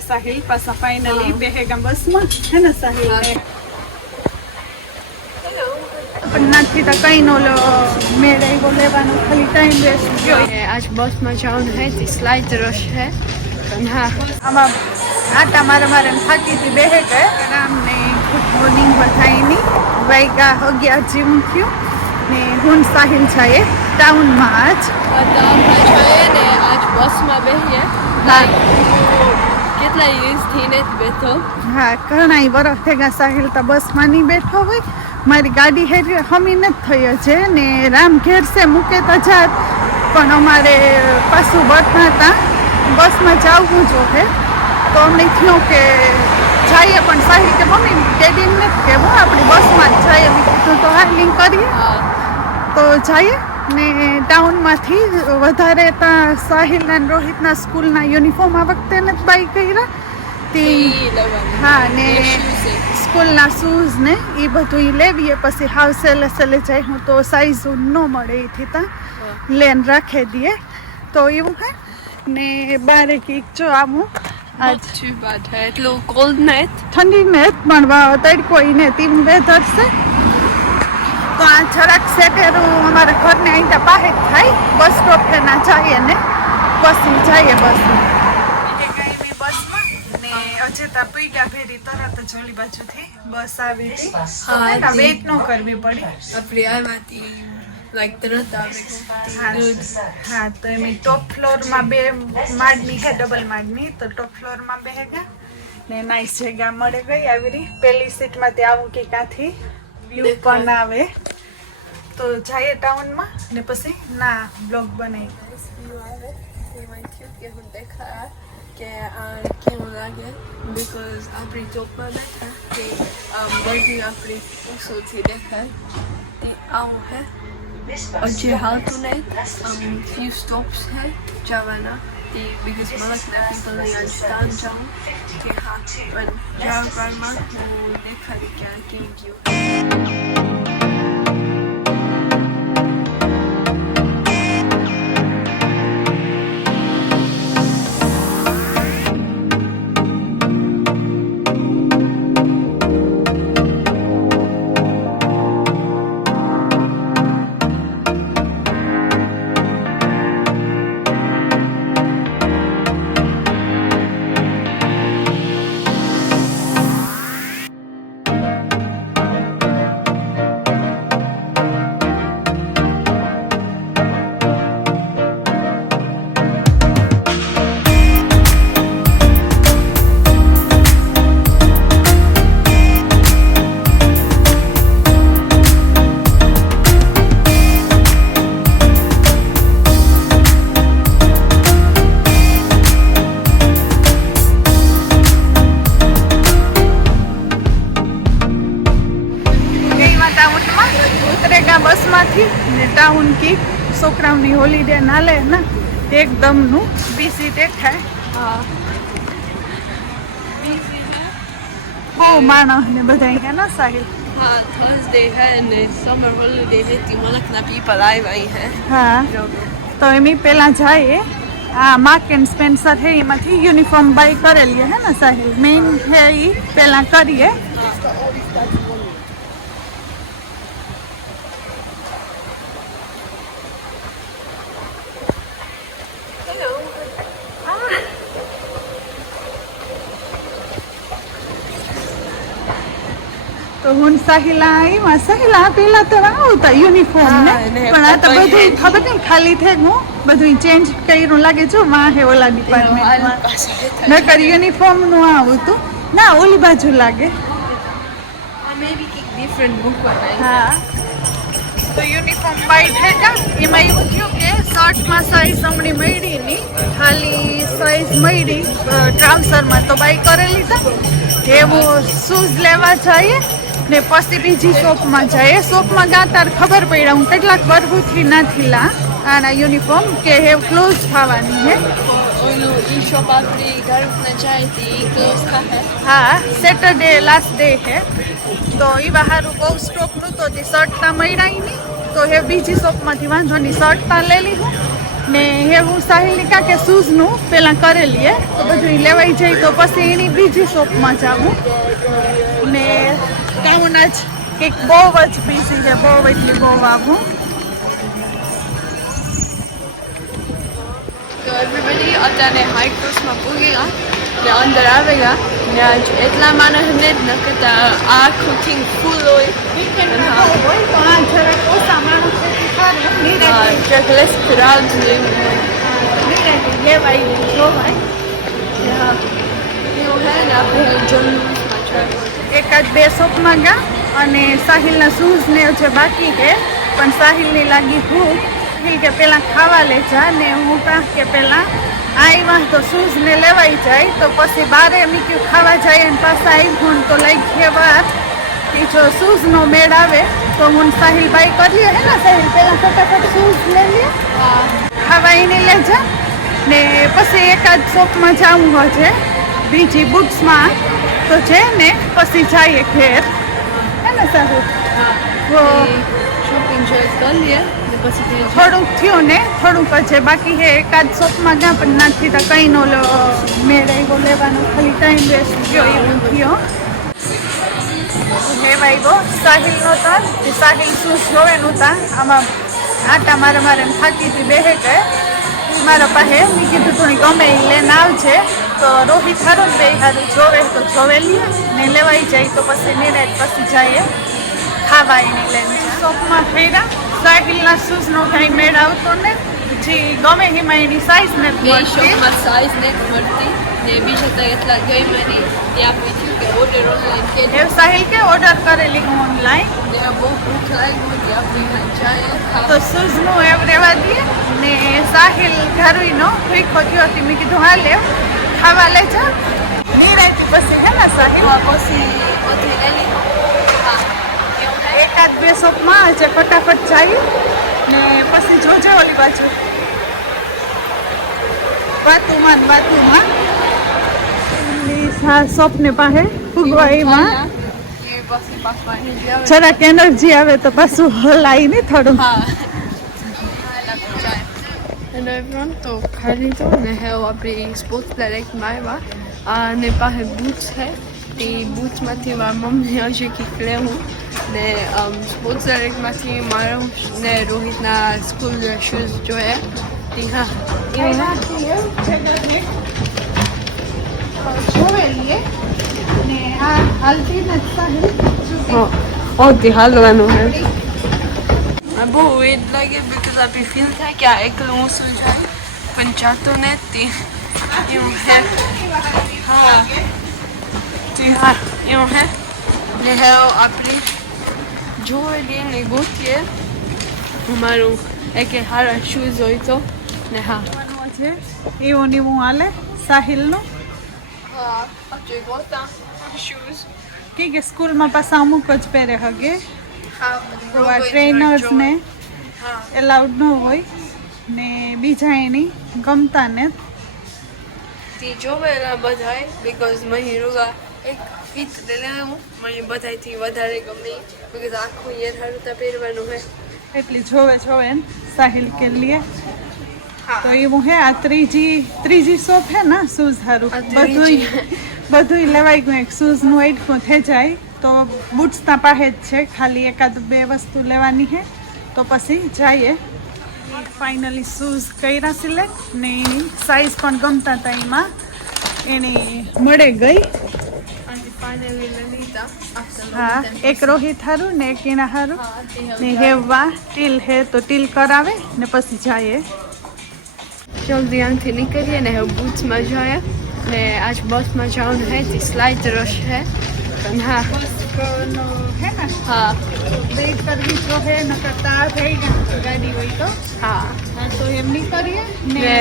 ने साहिल पासा फाइनली बेहेगा बस में है ना साहिल ने નથી તો કઈ નો મેળ આવ્યો લેવાનો ખાલી ટાઈમ વેસ્ટ ગયો आज बस में जाऊँ है स्लाइड रश है हाँ આમાં આટા મારે થાકી હતી બેહે ગયા રામને ગુડ મોર્નિંગ બધાઈની વાગ્યા 11 જેવું થયું ને હું સાહિલ છે ટાઉનમાં आज बस में बेहिए હા કેટલા યુઝ થઈને બેઠો હા ઘણા વર્ષ થઈ ગયા સાહિલ તો બસમાં નહીં બેઠો હોય મારી ગાડી હેરી હમી નથી થઈ છે ને રામ ઘેર છે મૂકે તો જાત પણ અમારે પાછું બતાતા બસમાં જવું જોઈએ તો અમને થયું કે જઈએ પણ સાહિલ કે મમ્મી ડેડીને નથી કહેવું આપણી બસમાં જ જઈએ મેં કીધું તો હાર્લિંગ કરીએ તો જઈએ ને ટાઉનમાંથી વધારે ત્યાં સાહિલના અને રોહિતના સ્કૂલના યુનિફોર્મ આ વખતે નથી બાય કર્યા તે હા ને સ્કૂલના શૂઝ ને એ બધું લેવીએ પછી હાવ સેલે જાય હું તો સાઈઝ ન મળે એથી ત્યાં લેન રાખી દઈએ તો એવું હે ને બારે કંઈક જો આવું अच्छी बात है એટલું કોલ્ડ નાઈટ ઠંડી ને પણ તડકો ને તીમ વેધર છે તો આ જરાક સેટેરું અમારા ઘરને અહીં પાસે જ થાય બસ સ્ટોપ ના જઈએ ને પછી જઈએ બસમાં બસમાં ને અજેતા પૈડા ફેરી તરત જ ઓલી બાજુથી બસ આવી હતી હા વેઇટ ન કરવી પડી આપણી આમાંથી લાઈક તરત આવે હા તો એમ ટોપ ફ્લોરમાં 2 માળની છે ડબલ માળની તો ટોપ ફ્લોરમાં બેહે ગયા ને નાઈસ જગ્યા મળે ગઈ આવી રહી પહેલી સીટમાં તે આવું કે ક્યાંથી વ્યૂ પણ આવે તો જઈએ ટાઉનમાં ને પછી ના બ્લોગ બનાવી કે હું દેખાય કે કેવું લાગે બીકોઝ આપણી ચોકમાં બેઠા કે બધી આપણી ઓછોથી દેખાય તે આવું હે હજી હાલતું નહીં few stops है જવાના તે because મલકના people અહીંયા સ્ટાન જાઉં કે હા પણ જાવારમાં હું દેખાડી ક્યાં કેમ ગયું બસમાંથી ને ટાઉન કી છોકરાઓની હોલિડે ના લે ને એકદમ નું બીસી દેખાય હા બહુ માણસ ને બધા અહીંયા ના સાહિલ હા થર્સડે है ને સમર હોલિડે है ती મલકના પીપલ આવ્યા હે હા તો એમ પહેલા જાય આ માર્ક એન્ડ સ્પેન્સર હે એમાંથી યુનિફોર્મ બાય કરેલી હે ને સાહિલ મેઇન હે એ પહેલા કરીએ તો હું સહેલા પેલા તો આવતા યુનિફોર્મ ને પણ આ તો બધું ખબર નહીં ખાલી થઈ હું બધું ચેન્જ કર્યું લાગે જો માં હે ઓલા ડિપાર્ટમેન્ટમાં નકર યુનિફોર્મ નું આવતું ના ઓલી બાજુ લાગે હા તો યુનિફોર્મ બાય થઈ ગયા એમાં એવું થયું કે શર્ટમાં સાઈઝ હમણી મળી નહીં ખાલી સાઈઝ મળી ટ્રાઉઝરમાં તો બાય કરેલી હતા એવું શૂઝ લેવા જઈએ ને પછી બીજી શોપમાં જઈએ શોપમાં ગાતાર ખબર પડી હું કેટલાક વર્ષોથી નથી લા આના યુનિફોર્મ કે હે ક્લોઝ થવાની હે ઓલું ઈ શોપ આપણી ઘરને જાય તે ક્લોઝ થાય હા સેટરડે લાસ્ટ ડે હે તો એ બહારું બહુ સ્ટોક નહોતો તે શર્ટના મળ્યા નહીં તો હે બીજી શોપમાંથી વાંધો નહીં શર્ટના લઈ લીધું ને એવું સાહિલની કાકે શૂઝનું પહેલાં કરેલીએ તો બધું ઈ લેવાઈ જાય તો પછી એની બીજી શોપમાં જાવું ને કાઉન જ કંઈક બહુ જ બિઝી છે, બહુ એટલે બહુ આવું. તો એવરીબડી અત્યારે હાઈ ક્રોસમાં પૂગી ગયા ને અંદર આવી ગયા ને આજ એટલા માણસને જ ન કરતા આખું થિંગ ફૂલ હોય લેસ ક્રાઉડ લેવાય જોવાય. એવું હે ને આપણે જમવામાં ટ્રાય એકાદ બે શોપમાં ગયા અને સાહિલના શૂઝ ને જે બાકી છે પણ સાહિલની લાગી ભૂખ. સાહિલ કે પહેલાં ખાવા લે જા ને હું કાં કે પહેલાં આવ્યા તો શૂઝ ને લેવાઈ જાય તો પછી બારે મીક્યું ખાવા જાય અને પાછા આવ્યું તો લઈ ગયા વાર કે જો શૂઝ નો મેળ આવે તો હું સાહિલ બાઈ કરીએ હે ને સાહિલ પહેલાં ફટાફટ શૂઝ લઈ લઈએ ખાવા એને લે જા ને પછી એકાદ શોપમાં જવું હોય બીજી બુટ્સમાં તો છે ને પછી જઈએ ઘેર હે ને સાહિલ. તો શોપિંગ ચોઈસ કરી લઈએ ને પછી થોડુંક થયું ને થોડુંક છે બાકી છે એકાદ શોપમાં ગયા પણ નાથી તો કંઈ નો મેળ આવ્યો લેવાનો ખાલી ટાઈમ વેસ્ટ થયો એવું થયો. લેવાઈ ગયો સાહિલનો તાર સાહિલ શૂઝ જોવે નહોતા આમાં આટા મારે થાકી હતી બેહે કે મારા પાસે મેં કીધું તું ગમે એ લઈને આવજે તો રોહિત સારું બે સારું જોવે તો જોવે લઈએ ને લેવાઈ જાય તો પછી નિરાત પછી જઈએ ખાવા એને લઈને શોપમાં ફેર્યા. સાહિલના શૂઝનો કાંઈ મેળ આવતો ને જે ગમે એમાં એની સાઈઝ ને બે શોપમાં સાઈઝ નથી મળતી ને બીજા તો એટલા ગઈ મને ત્યાં પૂછ્યું કે ઓર્ડર ઓનલાઈન કે એ સાહિલ કે ઓર્ડર કરેલી હું ઓનલાઈન ને બહુ ભૂખ લાગી હતી આપણે જાય તો શૂઝનું એમ રહેવા દઈએ ને સાહિલ ઘરવીનો ભૂખો થયો હતી મેં કીધું હા લે ખાવા લે જા નિરાતી પછી હે ને સાહિલ પછી ઓથી લઈ લીધો. હા એકાદ બે શોપમાં આજે ફટાફટ જાય ને પછી જોજે ઓલી બાજુ બાતુમાં શોપને પાસે ફૂગવા એમાં જરાક એનર્જી આવે તો પાછું હલાય ને થોડું. હેલો એવરીવન, તો ખાઈ લીધો ને હવે આપણે સ્પોર્ટ્સ ડાયરેક્ટમાં આવ્યા અને પાસે બૂટ્સ છે તે બૂટ્સમાંથી મારા મમ્મી હશે કંઈક લેવું ને સ્પોર્ટ્સ ડાયરેક્ટમાંથી મારો ને રોહિતના સ્કૂલ શૂઝ જોઈએ તે હા જોવેલીએ ને આ હાલતી નથી ઓકે હાલવાનું હે બહુ વેટ લાગે બિકોઝ આપણે ફીલ થાય કે આ એકલું ઊંચું જાય પણ જાતો નથી એવું હે. હા એવું હે ને હવે આપણે જોઈ ને ગોતીએ અમારું એક સારા શૂઝ હોય તો ને હા છે એવું ને હું હાલે સાહિલનું શૂઝ કે સ્કૂલમાં પાછા અમુક જ પહેરે હગે તો આ ટ્રેનર્સ ને એલાઉડ ન હોય ને બીજા એની ગમતા ને તે જોવેલા બધાય બિકોઝ મને રોગા એક ફીત લેવું મને બધાયથી વધારે ગમે બિકોઝ આખું યર હારું તો પહેરવાનું હોય એટલી જોવે ને સાહિલ કે લીએ તો એવું હે આ ત્રીજી શોપ હે ને શૂઝ હારું બધું લેવાઈ ગયું એક શૂઝનું એડકું થઈ જાય તો બૂટ્સના પાસે જ છે ખાલી એકાદ બે વસ્તુ લેવાની છે તો પછી જઈએ. ફાઇનલી શૂઝ કર્યા સિલેક્ટ ને એની સાઈઝ પણ ગમતા હતા એમાં એની મળે ગઈ. હા એક રોહિત હારું ને એક એના હારું ને હેવા ટીલ હે તો ટીલ કરાવે ને પછી જઈએ. જલ્દી આમથી નીકળીએ ને હવે બૂટ્સમાં જઈએ ને આજ બસમાં જવાનું હે તે સ્લાઇડ રશ હે પણ હા હે ને હા વેઇટ કરવી જો હે ન કરતા થઈ ગયા ગાડી હોય તો હા તો એમ નહીં કરીએ ને ને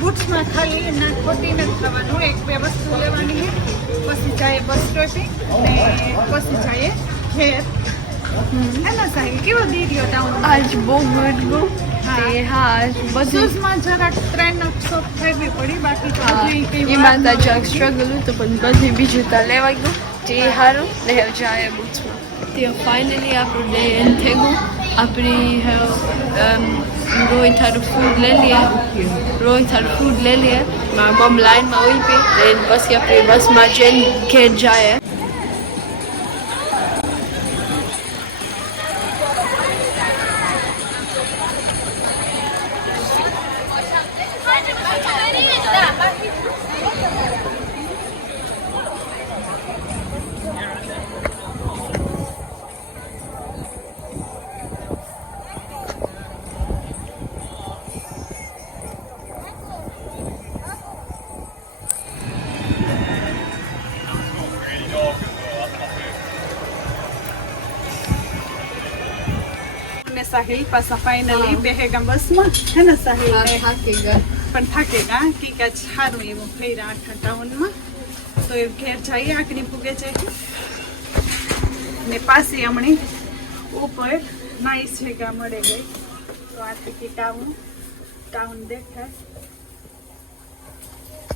બૂટ્સમાં ખાલી ના ખોટી નથી થવાનું એક બે વસ્તુ લેવાની છે પછી જાય બસ સ્ટોપે ને પછી જાય ઘેર હે ને સાહેબ કેવો દીધો ટાઉન આજ બહુ ગુડ બહુ તે હા આજ બધું શૂઝમાં જરાક ટ્રેન શોપ ફેરવી પડી બાકી તો બધી કંઈ એમાં તો જરાક સ્ટ્રગલ હતું પણ બધું બીજું તો લેવાઈ ગયું તે સારું ને હવે જાય બૂટ્સમાં તે ફાઇનલી આપણું ડે એન્ડ થઈ ગયું આપણી રોહિત હારું ફૂડ લઈ લઈએ મારા મમ લાઈનમાં હોય પી પછી આપણી બસમાં જઈને ઘેર જાય ને સાહિલ પાછા ફાઇનલી બેહેગા બસમાં હે ને સાહિલ પણ થાકેગા કે કાચ સારું એવું ફેરા આખા ટાઉનમાં તો એ ઘેર જઈએ આકડી પૂગે છે ને પાછી હમણી ઉપર નાઈસ જગ્યા મળે ગઈ તો આ ટિકિટ ટાઉન દેખાય